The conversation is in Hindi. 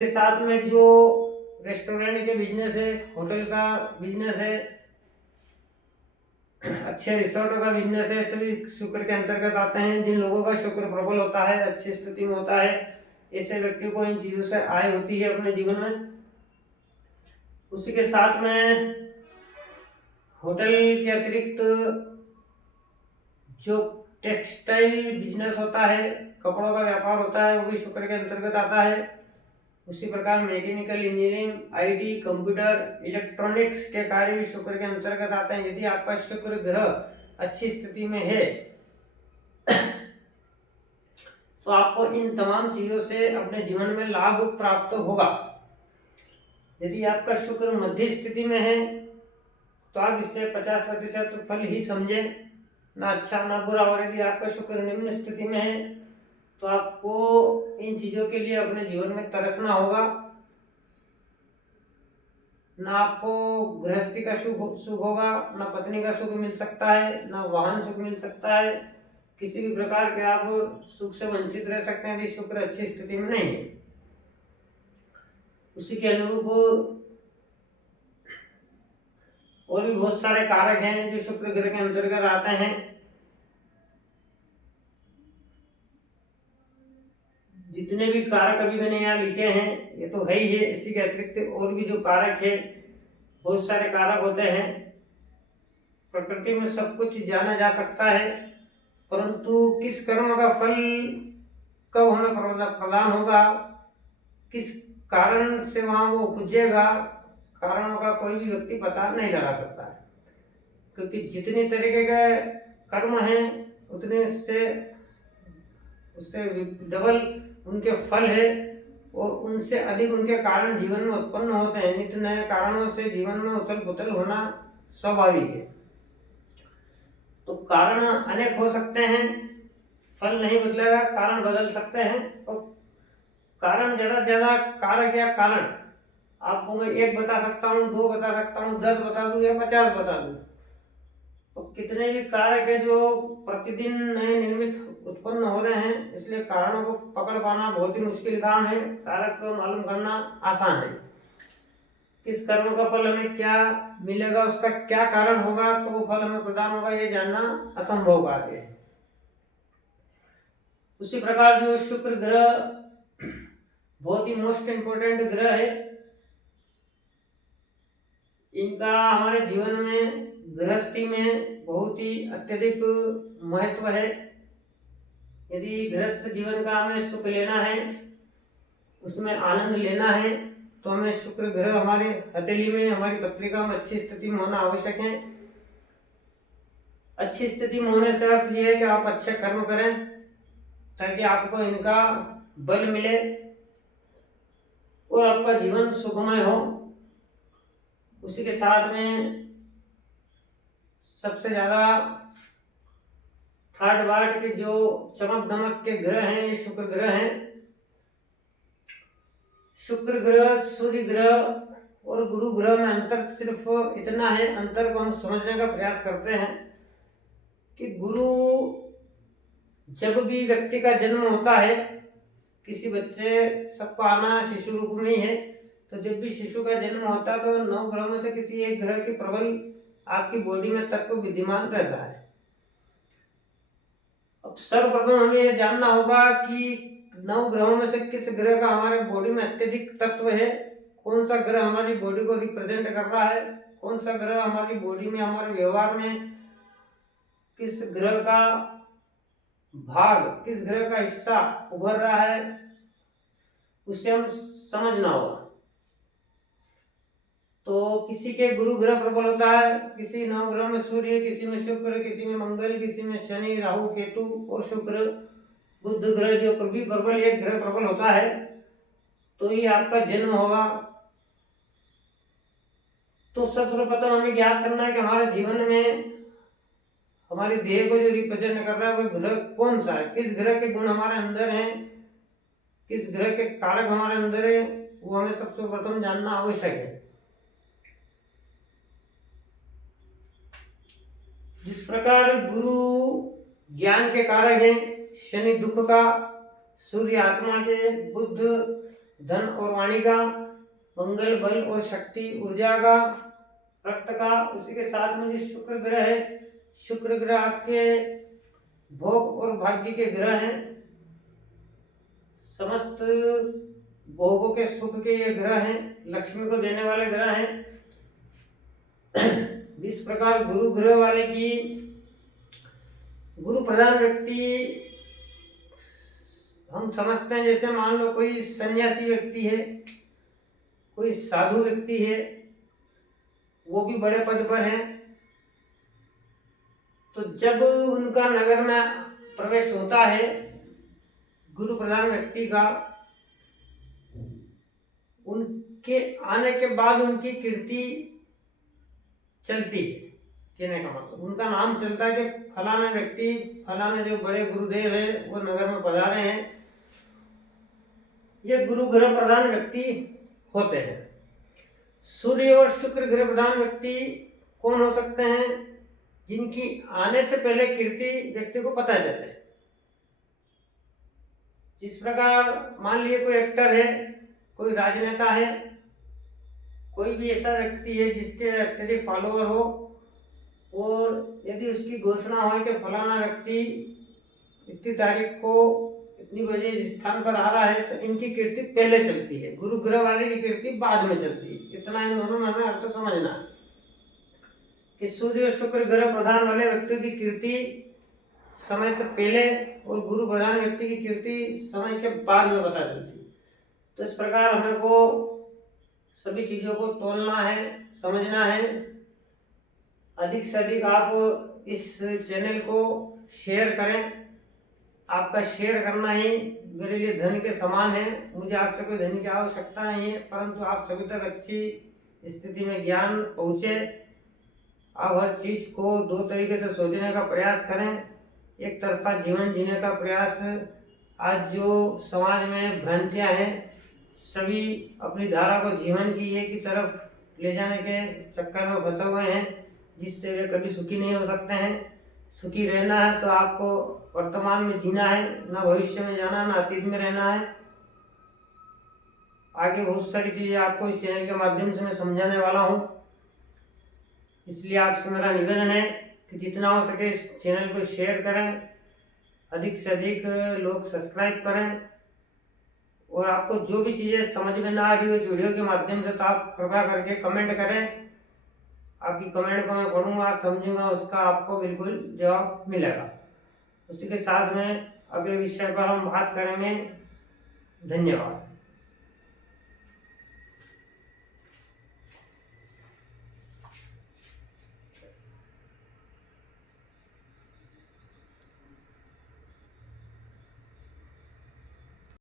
के साथ में जो रेस्टोरेंट के बिजनेस है, होटल का बिजनेस है, अच्छे रिसोर्टों का बिजनेस है, सभी शुक्र के अंतर्गत आते हैं। जिन लोगों का शुक्र प्रबल होता है, अच्छी स्थिति में होता है, ऐसे व्यक्ति को इन चीजों से आय होती है अपने जीवन में। उसी के साथ में होटल के अतिरिक्त जो टेक्सटाइल बिजनेस होता है, कपड़ों का व्यापार होता है, वो भी शुक्र के अंतर्गत आता है। उसी प्रकार mechanical engineering, IT, computer, electronics के कार्य भी शुक्र के अंतर्गत आते हैं। यदि आपका शुक्र ग्रह अच्छी स्थिति में है तो आपको इन तमाम चीजों से अपने जीवन में लाभ प्राप्त होगा। यदि आपका शुक्र मध्य स्थिति में है तो आप इससे 50% फल ही समझे, ना अच्छा ना बुरा। और यदि आपका शुक्र निम्न स्थिति में है तो आपको इन चीजों के लिए अपने जीवन में तरसना होगा। ना आपको गृहस्थी का सुख होगा, ना पत्नी का सुख मिल सकता है, ना वाहन सुख मिल सकता है। किसी भी प्रकार के आप सुख से वंचित रह सकते हैं यदि शुक्र अच्छी स्थिति में नहीं है। उसी के अनुरूप और भी बहुत सारे कारक हैं जो शुक्र ग्रह के अंतर्गत आते हैं। जितने भी कारक अभी मैंने यहाँ लिखे हैं ये तो है ही है। इसी के अतिरिक्त और भी जो कारक है, बहुत सारे कारक होते हैं। प्रकृति में सब कुछ जाना जा सकता है, परंतु किस कर्म का फल कब हमें प्रदान होगा, किस कारण से वहां वो उपजेगा, कारणों का कोई भी व्यक्ति पता नहीं लगा सकता है। क्योंकि जितने तरीके के कर्म हैं उतने उससे डबल उनके फल है और उनसे अधिक उनके कारण जीवन में उत्पन्न होते हैं। नित्य नए कारणों से जीवन में उथल पुथल होना स्वाभाविक है। तो कारण अनेक हो सकते हैं, फल नहीं बदलेगा, कारण बदल सकते हैं। और कारण ज्यादा ज्यादा कारक या कारण आपको मैं 1 बता सकता हूँ, 2 बता सकता हूँ, 10 बता दूं या 50 बता दूं। तो कितने भी कारक है जो प्रतिदिन नए निर्मित उत्पन्न हो रहे हैं, इसलिए कारणों को पकड़ पाना बहुत ही मुश्किल काम है। कारक को मालूम करना आसान है। किस कर्म का फल हमें क्या मिलेगा, उसका क्या कारण होगा तो वो फल हमें प्रदान होगा, ये जानना असंभव कार्य है। उसी प्रकार जो शुक्र ग्रह बहुत ही मोस्ट इंपोर्टेंट ग्रह है, इनका हमारे जीवन में गृहस्थी में बहुत ही अत्यधिक महत्व है। यदि गृहस्थ जीवन का हमें सुख लेना है, उसमें आनंद लेना है, तो हमें शुक्र ग्रह हमारे हथेली में, हमारी पत्रिका में अच्छी स्थिति में होना आवश्यक है। अच्छी स्थिति में होने से अर्थ यह है कि आप अच्छे कर्म करें ताकि आपको इनका बल मिले और आपका जीवन सुखमय हो। उसी के साथ में सबसे ज्यादा थर्ड वार्ड के जो चमक दमक के ग्रह हैं ये शुक्र ग्रह हैं। शुक्र ग्रह, सूर्य ग्रह और गुरु ग्रह में अंतर सिर्फ इतना है, अंतर को हम समझने का प्रयास करते हैं कि गुरु जब भी व्यक्ति का जन्म होता है, किसी बच्चे सबको आना शिशु रूप में ही है, तो जब भी शिशु का जन्म होता है तो 9 ग्रहों में से किसी एक ग्रह की प्रबल आपकी बॉडी में तत्व विद्यमान रहता है। अब सर्वप्रथम हमें यह जानना होगा कि 9 ग्रहों में से किस ग्रह का हमारे बॉडी में अत्यधिक तत्व है, कौन सा ग्रह हमारी बॉडी को रिप्रेजेंट कर रहा है, कौन सा ग्रह हमारी बॉडी में, हमारे व्यवहार में किस ग्रह का भाग, किस ग्रह का हिस्सा उभर रहा है, उसे हम समझना होगा। तो किसी के गुरु ग्रह प्रबल होता है, किसी 9 ग्रह में सूर्य, किसी में शुक्र, किसी में मंगल, किसी में शनि, राहु, केतु और शुक्र, बुध ग्रह जो कभी प्रबल एक ग्रह प्रबल होता है तो ही आपका जन्म होगा। तो सर्वप्रथम हमें ज्ञात करना है कि हमारे जीवन में हमारे देह को जो रिप्रेजेंट कर रहा है वो ग्रह कौन सा है, किस ग्रह के गुण हमारे अंदर हैं, किस ग्रह के कारक हमारे अंदर है, वो हमें सबसे प्रथम जानना आवश्यक है। जिस प्रकार गुरु ज्ञान के कारक हैं, शनि दुख का, सूर्य आत्मा के, बुध धन और वाणी का, मंगल बल और शक्ति ऊर्जा का, रक्त का। उसी के साथ में जो शुक्र ग्रह है, शुक्र ग्रह आपके भोग और भाग्य के ग्रह हैं। समस्त भोगों के सुख के ये ग्रह हैं, लक्ष्मी को देने वाले ग्रह हैं। इस प्रकार गुरु ग्रह वाले की, गुरु प्रधान व्यक्ति हम समझते हैं जैसे मान लो कोई सन्यासी व्यक्ति है, कोई साधु व्यक्ति है, वो भी बड़े पद पर हैं, तो जब उनका नगर में प्रवेश होता है गुरु प्रधान व्यक्ति का, उनके आने के बाद उनकी कीर्ति चलती है। कहने का मतलब उनका नाम चलता है कि फलाना व्यक्ति, फलाने जो बड़े गुरुदेव है वो नगर में पधारे हैं, ये गुरु ग्रह प्रधान व्यक्ति होते हैं। सूर्य और शुक्र ग्रह प्रधान व्यक्ति कौन हो सकते हैं? जिनकी आने से पहले कीर्ति व्यक्ति को पता चले। जिस प्रकार मान लिए कोई एक्टर है, कोई राजनेता है, कोई भी ऐसा व्यक्ति है जिसके अत्यधिक फॉलोअर हो, और यदि उसकी घोषणा हो कि फलाना व्यक्ति इतनी तारीख को इतनी बजे जिस स्थान पर आ रहा है, तो इनकी कीर्ति पहले चलती है, गुरु ग्रह वाले की कीर्ति बाद में चलती है। इतना इन दोनों में हमें अर्थ समझना है कि सूर्य और शुक्र ग्रह प्रधान वाले व्यक्ति की कीर्ति समय से पहले और गुरु प्रधान व्यक्ति की कीर्ति समय के बाद में पता चलती है। तो इस प्रकार हमें को सभी चीजों को तोलना है, समझना है। अधिक से अधिक आप इस चैनल को शेयर करें। आपका शेयर करना ही मेरे लिए धन के समान है। मुझे आपसे कोई धन की आवश्यकता नहीं है, परंतु आप सभी तक अच्छी स्थिति में ज्ञान पहुँचे। आप हर चीज को दो तरीके से सोचने का प्रयास करें। एक तरफा जीवन जीने का प्रयास। आज जो समाज में भ्रांतियां हैं, सभी अपनी धारा को जीवन की एक ही तरफ ले जाने के चक्कर में फंसे हुए हैं, जिससे वे कभी सुखी नहीं हो सकते हैं। सुखी रहना है तो आपको वर्तमान में जीना है, ना भविष्य में जाना, ना अतीत में रहना है। आगे बहुत सारी चीजें आपको इस चैनल के माध्यम से मैं समझाने वाला हूँ। इसलिए आपसे मेरा निवेदन है कि जितना हो सके इस चैनल को शेयर करें, अधिक से अधिक लोग सब्सक्राइब करें, और आपको जो भी चीज़ें समझ में ना आ रही हो इस वीडियो के माध्यम से, तो आप कृपया करके कमेंट करें। आपकी कमेंट को मैं पढ़ूंगा, समझूंगा, उसका आपको बिल्कुल जवाब मिलेगा। उसी के साथ में अगले विषय पर हम बात करेंगे। धन्यवाद।